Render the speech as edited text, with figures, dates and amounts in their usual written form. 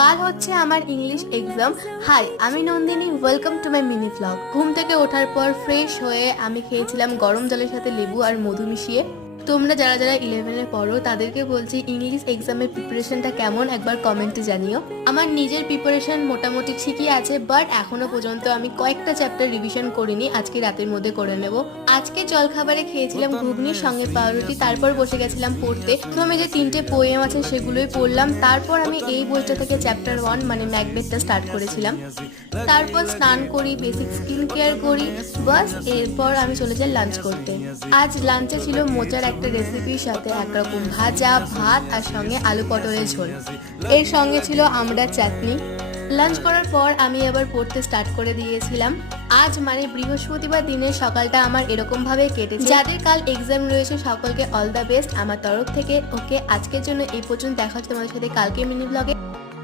কাল হচ্ছে আমার ইংলিশ এক্সাম। হাই, আমি Nandini, welcome to my mini blog. ঘুম থেকে ওঠার পর ফ্রেশ হয়ে আমি খেয়েছিলাম গরম জলের সাথে লেবু আর মধু মিশিয়ে। তোমরা যারা যারা 11-এ পড়ো তাদেরকে বলছি ইংলিশ এক্সামের প্রিপারেশনটা কেমন একবার কমেন্টে জানিও। আমার নিজের প্রিপারেশন মোটামুটি ঠিকই আছে, বাট এখনো পর্যন্ত আমি কয়েকটা চ্যাপ্টার রিভিশন করিনি, আজকে রাতের মধ্যে করে নেব। আজকে জলখাবারে খেয়েছিলাম ঘুগনির সঙ্গে পাউরুটি, তারপর বসে গেছিলাম পড়তে। প্রথমে যে 3টে পোয়েম আছে সেগুলোই পড়লাম, তারপর আমি এই বইটা থেকে চ্যাপ্টার 1 মানে ম্যাকবেথটা স্টার্ট করেছিলাম। তারপর স্নান করি, বেসিক স্কিন কেয়ার করি, বাস এরপর আমি চলে যাই লাঞ্চ করতে। আজ লাঞ্চে ছিল মোচার একটা রেসিপির সাথে একরকম ভাজা, ভাত আর সঙ্গে আলু পটলের ঝোল, এর সঙ্গে ছিল আমড়ার চাটনি। লাঞ্চ করার পর আমি আবার পড়তে স্টার্ট করে দিয়েছিলাম। আজ মানে বৃহস্পতিবার দিনের সকালটা আমার এরকম ভাবে কেটেছে। যাদের কাল এক্সাম রয়েছে সকলকে অল দ্য বেস্ট আমার তরফ থেকে। ওকে, আজকের জন্য এই পর্যন্ত। দেখা হচ্ছে তোমাদের সাথে কালকে মিনি ব্লগে।